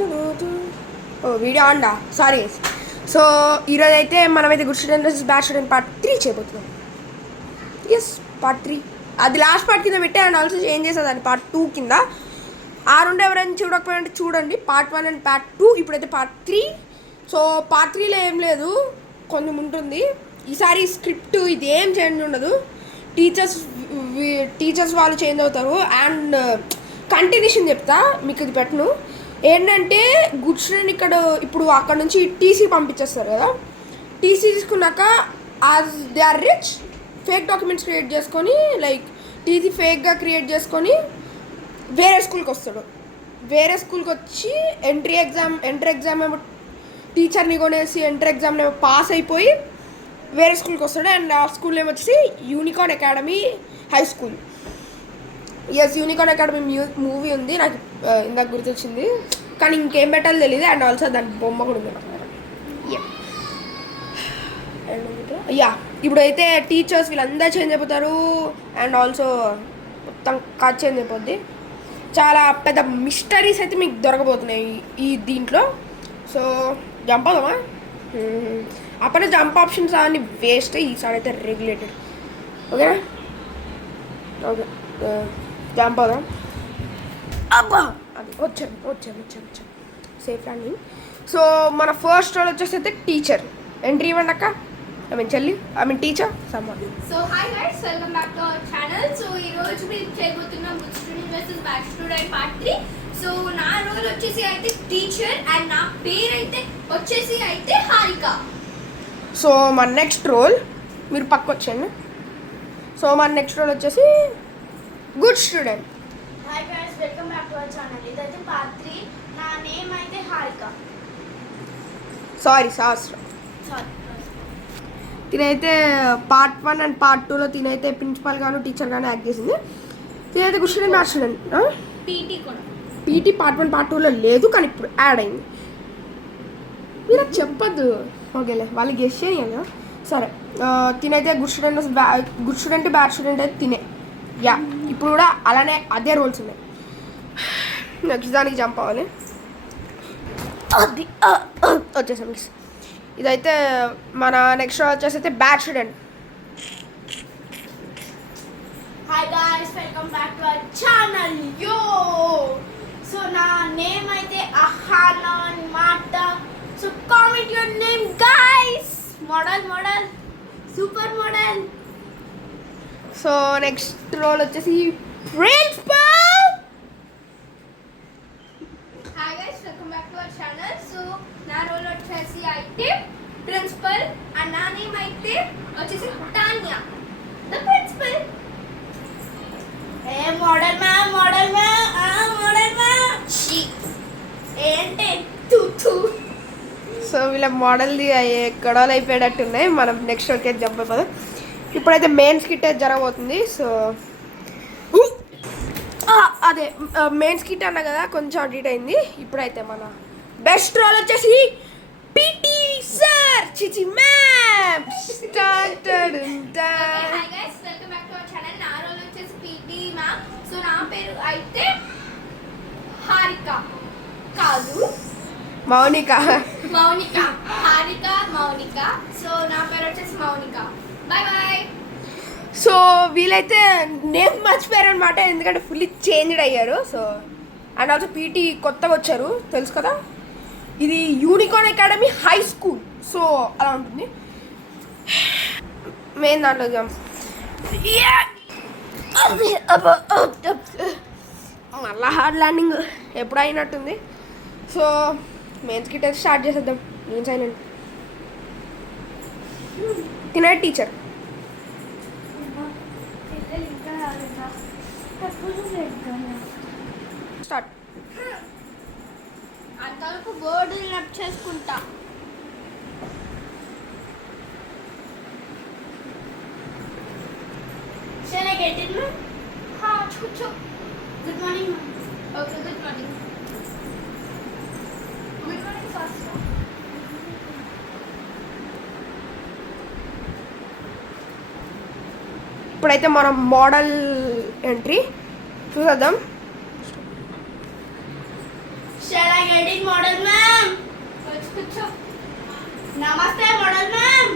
ఓ video ఆండా sorry. So ఈరోజు అయితే మనమైతే good student versus bad student part 3 చేయబోతున్నాం. ఎస్, పార్ట్ 3 అది లాస్ట్ పార్ట్ కింద పెట్టే అండ్ ఆల్సో ఏం చేసేదాన్ని పార్ట్ 2 కింద. ఆ రెండు ఎవరైనా చూడకపోయింటే చూడండి, పార్ట్ 1 అండ్ పార్ట్ 2. ఇప్పుడైతే పార్ట్ 3. సో పార్ట్ 3లో ఏం లేదు, కొంచెం ఉంటుంది. ఈసారి స్క్రిప్ట్ ఇది ఏం చేంజ్ ఉండదు. టీచర్స్ వాళ్ళు చేంజ్ అవుతారు. అండ్ కంటిన్యూషన్ చెప్తా, మీకు ఇది పెట్టను. ఏంటంటే గుడ్ స్టూడెంట్ ఇక్కడ ఇప్పుడు అక్కడ నుంచి టీసీ పంపించేస్తారు కదా. టీసీ తీసుకున్నాక as they are rich fake documents create చేసుకొని, లైక్ టీసీ ఫేక్గా క్రియేట్ చేసుకొని వేరే స్కూల్కి వస్తాడు. వేరే స్కూల్కి వచ్చి ఎంట్రీ ఎగ్జామ్ ఏమో టీచర్ని కొనేసి ఎంట్రీ ఎగ్జామ్ ఏమో పాస్ అయిపోయి వేరే స్కూల్కి వస్తాడు. అండ్ ఆ స్కూల్ ఏమో వచ్చేసి Unicorn Academy high school. Yes, Unicorn Academy movie ఉంది, నాకు ఇందాక గుర్తొచ్చింది, కానీ ఇంకేం పెట్టాలో తెలియదు. అండ్ ఆల్సో దాని బొమ్మ కూడా ఉంది. యా, ఇప్పుడైతే టీచర్స్ వీళ్ళందరూ చేంజ్ అయిపోతారు. అండ్ ఆల్సో మొత్తం కథ చేంజ్ అయిపోద్ది. చాలా పెద్ద మిస్టరీస్ అయితే మీకు దొరకబోతున్నాయి ఈ దీంట్లో. సో జంప్ అవుదామా? అప్పుడు జంప్ ఆప్షన్స్ అన్ని వేస్ట్. ఈసారి అయితే రెగ్యులేటెడ్. ఓకేనా? ఓకే, జంప్ అవుదాం. అబ్బా, అది వచ్చాను సేఫ్ రన్నింగ్. సో మన ఫస్ట్ రోల్ వచ్చేసి అయితే టీచర్. ఎంట్రీ ఇవ్వండి అక్క. Teacher summer. So hi guys, welcome back to our channel. So ఈ రోజు మేము చేయబోతున్నాం good student versus bad student part 3. So నా రోల్ వచ్చేసి అయితే టీచర్ అండ్ నా పేరు అయితే వచ్చేసి అయితే హారిక. సో మన నెక్స్ట్ రోల్ మీరు పక్క వచ్చాను. సో మన నెక్స్ట్ రోల్ వచ్చేసి good student. Hi guys, welcome back to our channel. ఇదైతే పార్ట్ 3. నా నేమ్ అయితే హారిక. సారీ శాస్త్రం. తినైతే పార్ట్ 1 అండ్ పార్ట్ 2లో తినైతే ప్రిన్సిపల్ గాను టీచర్ గాను యాక్ట్ చేసింది. తినైతే good student bad student. PT part 1 part 2లో లేదు, కానీ ఇప్పుడు యాడ్ అయింది. మీరు చెప్పద్దు, ఓకేలే, వాళ్ళు గెస్ చేయాలి కదా. సరే, తినైతే గుడ్ స్టూడెంట్ బ్యాడ్ స్టూడెంట్ అయితే తినే. యా, ఇప్పుడు కూడా అలానే అదే రోల్స్ ఉన్నాయి. నెక్స్ట్ దానికి జంప్ అవ్వాలి. అది వచ్చేసాం. ఇదైతే మన నెక్స్ట్ రోల్ వచ్చేసి అయితే bad student. Hi guys, welcome back to our channel. Yo, so నా నేమ్ అయితే అహానా అన్నమాట. So comment your name guys. Model super model. So next role వచ్చేసి principal. Hi guys, welcome back to our channel. So నా role వచ్చేసి అయితే principal and నా name అయితే వచ్చేసి టాన్యా ద ప్రిన్సిపల్. ఏ మోడల్ మ్యామ్ ఏంటి తూ. సో వీళ్ళ మోడల్ది గొడవలు అయిపోయేటట్టున్నాయి. మనం నెక్స్ట్ రోల్కి జంప్ అయిపోదాం. ఇప్పుడైతే మెయిన్ స్కిట్ జరగబోతుంది. సో అదే మెయిన్ స్కిట్ అన్నా కదా, కొంచెం అడిట్ అయింది. ఇప్పుడైతే మన బెస్ట్ రోల్ వచ్చేసి పీటీ సార్, చిచి ma'am. Hi guys, welcome back to our channel. నా రోల్ వచ్చేసి పీటీ మ్యామ్. సో నా పేరు అయితే హారిక కాదు మౌనిక. హారిక మౌనిక. సో నా పేరు వచ్చేసి మౌనిక. బాయ్. సో వీళ్ళైతే నేమ్ మర్చిపోయారు అనమాట, ఎందుకంటే ఫుల్లీ చేంజ్డ్ అయ్యారు. సో అండ్ ఆల్సో పీటీ కొత్తగా వచ్చారు, తెలుసు కదా. ఇది unicorn Academy high school. So అలా ఉంటుంది. మెయిన్ దాంట్లో మళ్ళా హార్డ్ ల్యాండింగ్ ఎప్పుడు అయినట్టుంది. సో మెయిన్ స్కిట్ అయితే స్టార్ట్ చేసేద్దాం. నేను సైలెంట్. తినే టీచర్. స్టార్ట్. అంతవరకు బోర్డు నట్ చేసుకుంటా. Shall I get it, ma'am? हाँ, छो. Good morning, ma'am. Okay, good morning. Good morning, Sasha. ఇప్పుడైతే మనం మోడల్ ఎంట్రీ చూసేద్దాం. Shall I getting model ma'am. కూర్చో. నమస్తే మోడల్ మ్యామ్.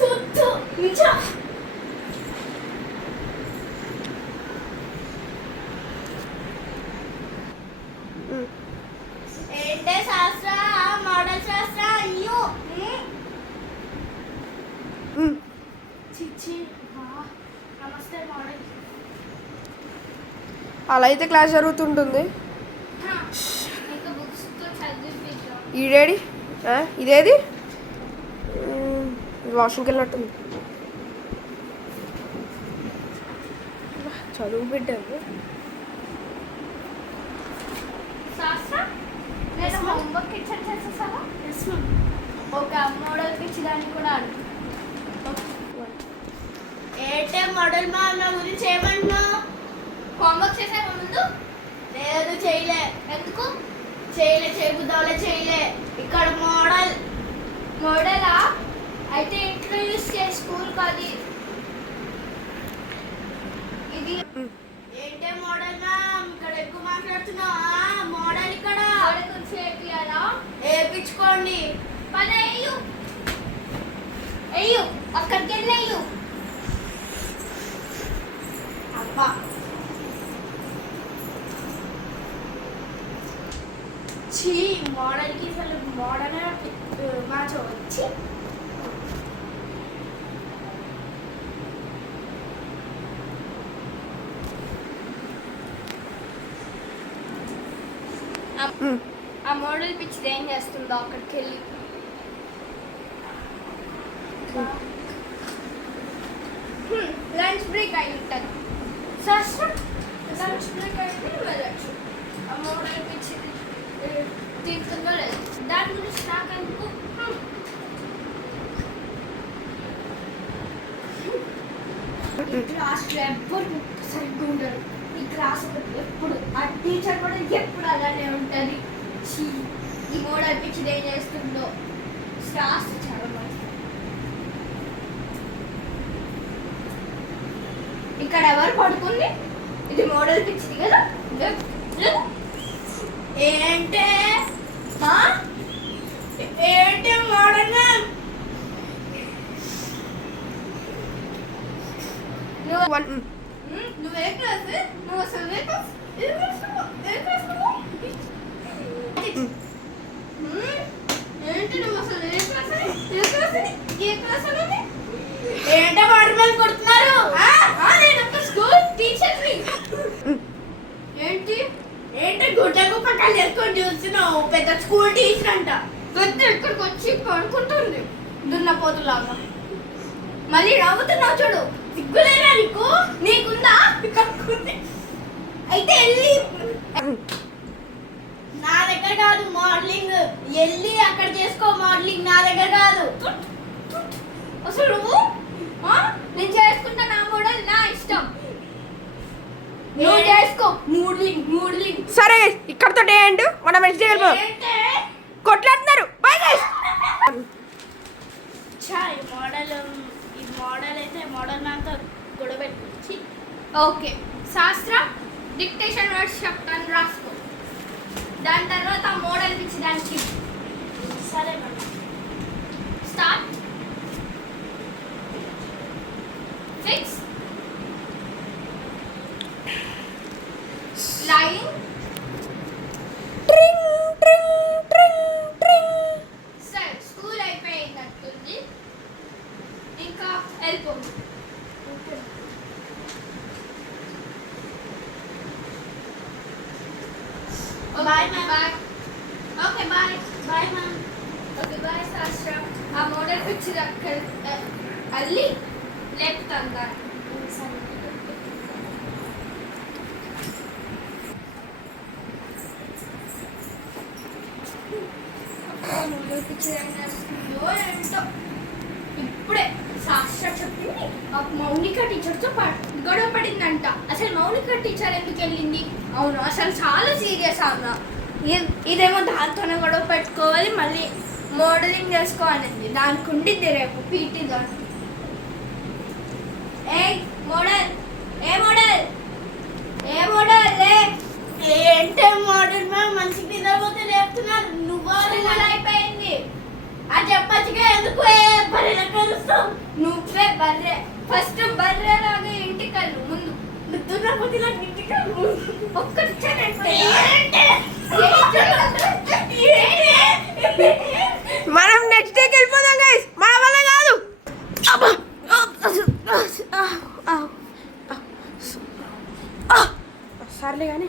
కూర్చో. కూర్చో. ఏంటే శాస్త్ర మోడల్ శాస్త్ర అయ్యో. చిచ్చి. నమస్తే మోడల్. అలా అయితే క్లాస్ జరుగుతుంటుంది. ఇంకా బుక్స్తో చదివించాం. ఈడేడి ఇదేది వాష్రూమ్కి వెళ్ళినట్టుంది. చదువు పెట్టాము. శాస్త్ర నేను హోంవర్క్ ఇచ్చాను చేసేసావా? ఒక మోడల్ ఇచ్చేదానికి కూడా అడుగు. ఏంటే మోడల్ మా నా గురించి ఏమంటున్నావు? హోంవర్క్ చేసావా ముందు? లేదు చేయలే. ఎందుకు చేయబుద్దావులే చేయలే. ఇక్కడ మోడలా అయితే ఇంట్లో యూస్ చేయ స్కూల్ కాదు ఇది. ఏంటే మోడల్ మ్యామ్ ఇక్కడ ఎక్కువ మాట్లాడుతున్నావా? మోడల్ ఇక్కడ ఏపించుకోండి. పని అయ్యు అక్కడికి వెళ్ళయ్యు. అబ్బా చీ మోడల్కి అసలు మోడల్ మ్యాచ్ వచ్చి ఆ మోడల్ పిచ్చిది ఏం చేస్తుందో అక్కడికి వెళ్ళి. లంచ్ బ్రేక్ అయి ఉంటుంది. లంచ్ బ్రేక్ అయితే వెళ్ళచ్చు. ఆ మోడల్ పిచ్చిది తింటుందో లేదు దాని గురించి నాకెందుకు. క్లాస్లో ఎవ్వరు సరిగ్గా ఉండరు. ఈ క్లాస్ ఎప్పుడు ఆ టీచర్ కూడా ఎప్పుడు అలానే ఉంటుంది. ఈ మోడల్ పిచ్చిది ఏం చేస్తుందో క్లాస్ చాలా మంచి. ఇక్కడ ఎవరు పడుకుంది? ఇది మోడల్ పిచ్చిది కదా. ఏంటే మోడల్ నువ్వే క్లాస్? నువ్వు అసలు ఏంటి నువ్వు అసలు ఏ క్లాస్ అనేది? ఏంటో వాటర్ మీద కొడుతున్నారు. నేను స్కూల్ టీచర్ని. ఏంటి గుడ్డకు పక్కన చేసుకొని చూస్తున్నావు? పెద్ద స్కూల్ టీచర్ అంట. పెద్ద ఇక్కడికి వచ్చి పడుకుంటుంది దున్నపోతులాగా. మళ్ళీ నవ్వుతున్నావు చూడు. సిగ్గులేనా నీకుందా? అయితే వెళ్ళి నా దగ్గర కాదు మోడలింగ్. వెళ్ళి అక్కడ చేసుకో మోడలింగ్. నా దగ్గర కాదు. అసలు నువ్వు నేను చేసుకుంటా. నా మోడల్ నా ఇష్టం. నువ్వు చేసుకో మోడలింగ్. సరే ఇక్కడతో ఏంటి మనం వెళ్తే కొట్లాడుతున్నారు. Bye guys. ఈ మోడల్ అయితే మోడల్ మ్యామ్తో గొడవ పెట్టుకొచ్చి. ఓకే శాస్త్ర డిక్టేషన్ వర్డ్స్ చెప్తాను రాసుకో. దాని తర్వాత మోడల్ ఇచ్చి దానికి. సరే మేడం. స్టార్ట్. ఫిక్స్. లైన్. సరే స్కూల్ అయిపోయినట్టుంది. ఇంకా వెళ్ళిపో. Bye ma'am. Bye. Okay bye. Bye ma'am. Okay bye Shastra. ఆ మోడల్ పిచ్చి దగ్గర అల్లి లేపుతాను దాన్ని. ఏంటో ఇప్పుడే శాస్త్ర చెప్పింది మౌనిక టీచర్తో గొడవ పడిందంట. అసలు మౌనిక టీచర్ ఎందుకు వెళ్ళింది? అవును అసలు చాలా సీరియస్ అన్న. ఇదేమో దాంతోనే గొడవ పెట్టుకోవాలి, మళ్ళీ మోడలింగ్ చేసుకోవాలండి. దానికి ఉండిద్ది రేపు పీటీ దానికి. మోడల్ ఏ మోడల్ లే. ఏంటే మోడల్ అది చెప్పచ్చుగా ఎందుకు బర్రె కలుస్తావు నువ్వే బర్రె ఫస్ట్ బర్రె లాగా ఇంటికల్లు ముందు దున్నపోతిలా ఇంటికల్లు ఒక్కడిచ్చానంటే మనం నెక్స్ట్ డేకి వెళ్ళిపోదాం గైస్ మన వల్ల కాదు అబ్బా సర్లే కానీ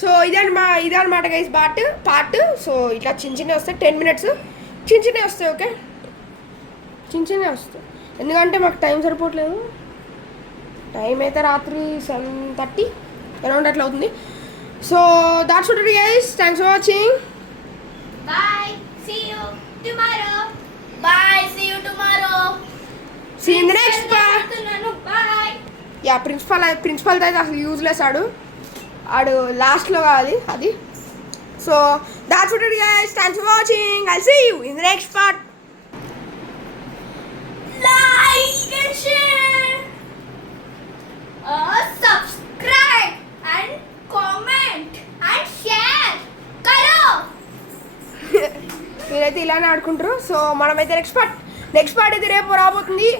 సో ఇదన్నమాట గైస్ పార్ట్ సో ఇట్లా చిన్న వస్తాయి 10 minutes చిన్న వస్తాయి ఓకే చిన్న వస్తాయి ఎందుకంటే మాకు టైం సరిపోవట్లేదు టైం అయితే రాత్రి 7:30 అరౌండ్ అట్లా అవుతుంది so that's what it guys thanks for watching Bye. See you tomorrow. Bye. See you tomorrow. See you in the next part. Bye. Yeah principal అయితే అసలు యూజ్లెస్ ఆడు లాస్ట్లో కాదు అది so that's what it guys thanks for watching I see you in the next part Like and share. Subscribe and comment and share. Karo. మీరైతే ఇలానే ఆడుకుంటారు so మనమైతే నెక్స్ట్ పార్ట్ అయితే రేపు రాబోతుంది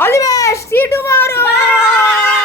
all the best see tomorrow Bye.